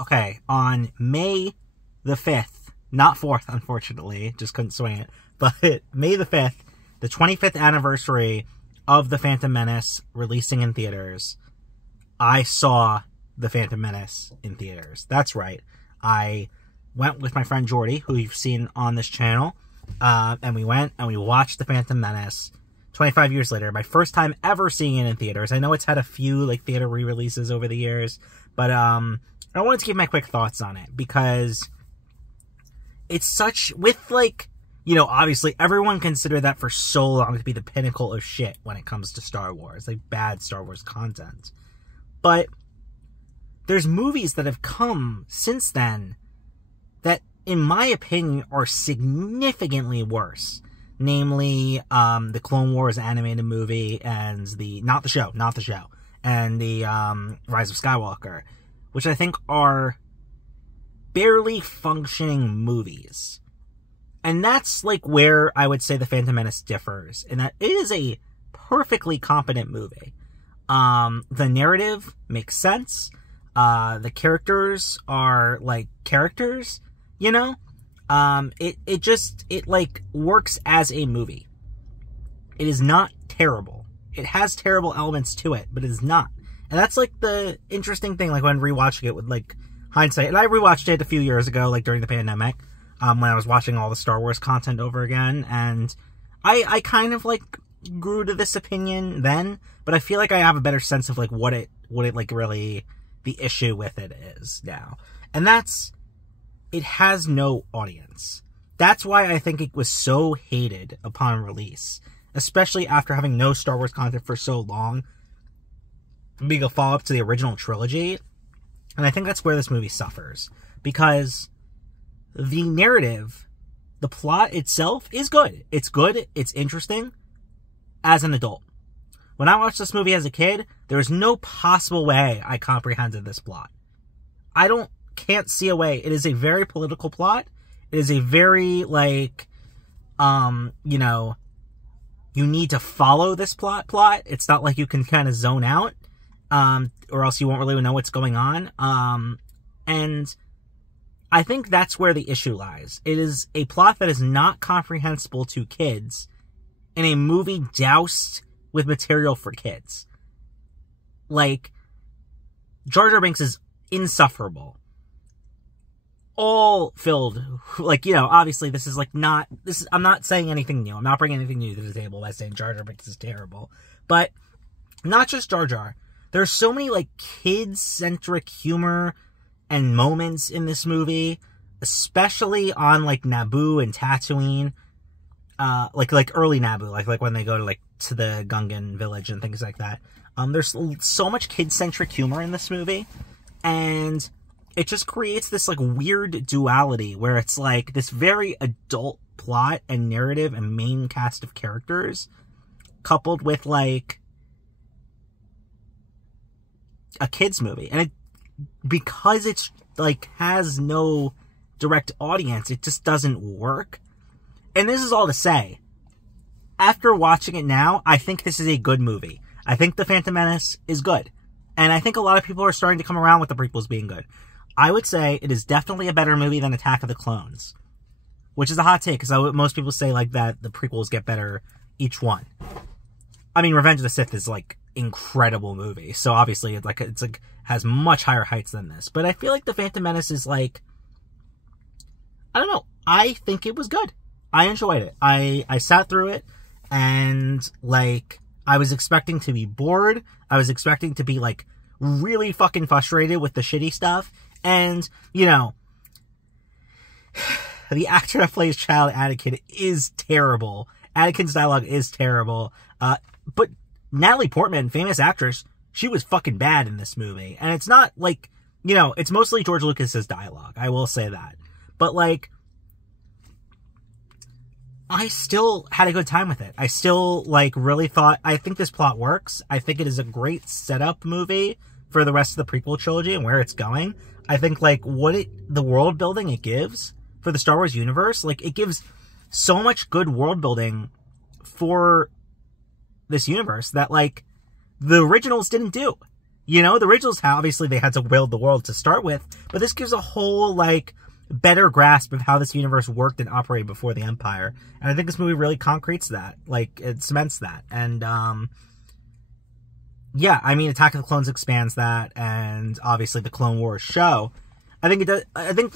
Okay, on May the 5th, not 4th, unfortunately, just couldn't swing it, but May the 5th, the 25th anniversary of The Phantom Menace releasing in theaters, I saw The Phantom Menace in theaters. That's right. I went with my friend Jordy, who you've seen on this channel, and we went and we watched The Phantom Menace 25 years later. My first time ever seeing it in theaters. I know it's had a few like theater re-releases over the years, but I wanted to give my quick thoughts on it because it's such, with like, you know, obviously everyone considered that for so long to be the pinnacle of shit when it comes to Star Wars, like bad Star Wars content. But there's movies that have come since then that, in my opinion, are significantly worse. Namely, the Clone Wars animated movie and not the show, and the Rise of Skywalker, which I think are barely functioning movies. And that's like where I would say The Phantom Menace differs, in that it is a perfectly competent movie. The narrative makes sense. The characters are like characters, you know? It like works as a movie. It is not terrible. It has terrible elements to it, but it is not. And that's like the interesting thing, like when rewatching it with like hindsight. And I rewatched it a few years ago, like during the pandemic, when I was watching all the Star Wars content over again. And I kind of like grew to this opinion then, but I feel like I have a better sense of like what it like really, the issue with it is now. And that's, it has no audience. That's why I think it was so hated upon release, especially after having no Star Wars content for so long, being a follow-up to the original trilogy. And I think that's where this movie suffers, because the narrative, the plot itself is good. It's good, it's interesting, as an adult. When I watched this movie as a kid, there was no possible way I comprehended this plot. I can't see a way. It is a very political plot. It is a very, like, you know, you need to follow this plot. It's not like you can kind of zone out, or else you won't really know what's going on. And I think that's where the issue lies. It is a plot that is not comprehensible to kids in a movie doused with material for kids. Like, Jar Jar Binks is insufferable. All filled, like, you know, obviously this is like not, I'm not saying anything new. I'm not bringing anything new to the table by saying Jar Jar Binks is terrible. But not just Jar Jar. There's so many like kid-centric humor and moments in this movie, especially on like Naboo and Tatooine. Like early Naboo, like when they go to the Gungan village and things like that. There's so much kid-centric humor in this movie, and it just creates this like weird duality where it's like this very adult plot and narrative and main cast of characters coupled with like a kids movie. And because it's like has no direct audience, it just doesn't work. And this is all to say, after watching it now, I think this is a good movie. I think The Phantom Menace is good. And I think a lot of people are starting to come around with the prequels being good. I would say it is definitely a better movie than Attack of the Clones, which is a hot take, because most people say like that the prequels get better each one. I mean, Revenge of the Sith is like incredible movie, so obviously it's like has much higher heights than this. But I feel like The Phantom Menace is like, I don't know, I think it was good. I enjoyed it. I sat through it, and like I was expecting to be bored. I was expecting to be like really fucking frustrated with the shitty stuff. And, you know, the actor that plays Child Anakin is terrible. Anakin's dialogue is terrible. But Natalie Portman, famous actress, she was fucking bad in this movie. And it's not like, you know, it's mostly George Lucas's dialogue. I will say that. But like, I still had a good time with it. I still like really thought, I think this plot works. I think it is a great setup movie for the rest of the prequel trilogy and where it's going. I think like the world building it gives for the Star Wars universe, like it gives so much good world building for this universe that like the originals didn't do. You know, the originals, obviously they had to build the world to start with, but this gives a whole, like, better grasp of how this universe worked and operated before the Empire. And I think this movie really concretes that. Like, it cements that. And, yeah, I mean, Attack of the Clones expands that, and obviously the Clone Wars show. I think it does, I think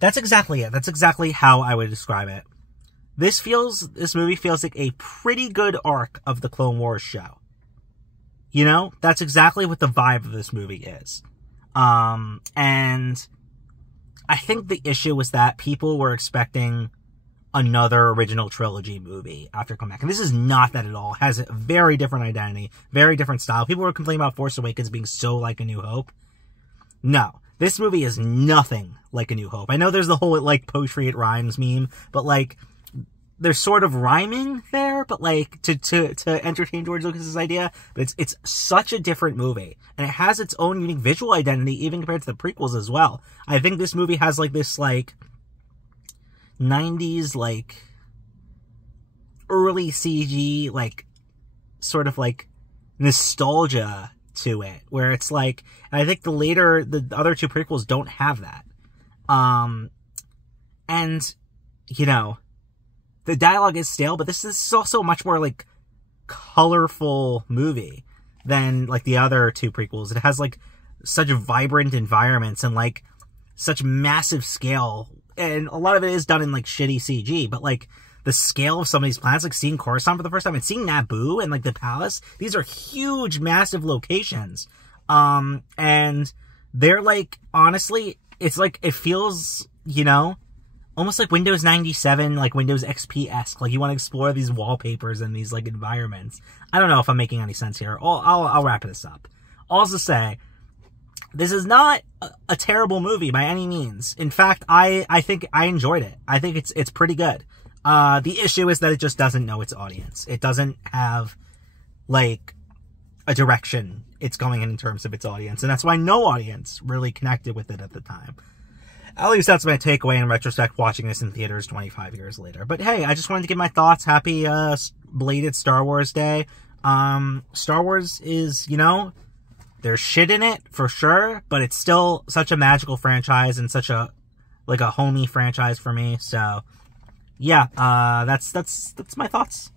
that's exactly it. That's exactly how I would describe it. This movie feels like a pretty good arc of the Clone Wars show. You know, that's exactly what the vibe of this movie is. And I think the issue was that people were expecting another original trilogy movie after Come Back. And this is not that at all. It has a very different identity, very different style. People were complaining about Force Awakens being so like A New Hope. No, this movie is nothing like A New Hope. I know there's the whole, like, poetry, it rhymes meme, but, like, there's sort of rhyming there, but, like, to entertain George Lucas's idea, but it's such a different movie, and it has its own unique visual identity, even compared to the prequels as well. I think this movie has, like, this, like, 90s, like, early CG, like, sort of, like, nostalgia to it, where it's, like, and I think the other two prequels don't have that. And, you know, the dialogue is stale, but this is also a much more, like, colorful movie than, like, the other two prequels. It has, like, such vibrant environments and, like, such massive scale. And a lot of it is done in, like, shitty CG, but, like, the scale of some of these planets, like, seeing Coruscant for the first time and seeing Naboo and, like, the palace, these are huge, massive locations. And they're, like, honestly, it's, like, it feels, you know, almost like Windows 97, like Windows XP-esque. Like, you want to explore these wallpapers and these, like, environments. I don't know if I'm making any sense here. I'll wrap this up. Also say, this is not a terrible movie by any means. In fact, I think I enjoyed it. I think it's pretty good. The issue is that it just doesn't know its audience. It doesn't have, like, a direction it's going in terms of its audience. And that's why no audience really connected with it at the time. At least that's my takeaway in retrospect watching this in theaters 25 years later. But hey, I just wanted to give my thoughts. Happy belated Star Wars Day. Star Wars is, you know, there's shit in it for sure, but it's still such a magical franchise and such a, like, a homey franchise for me. So yeah, that's my thoughts.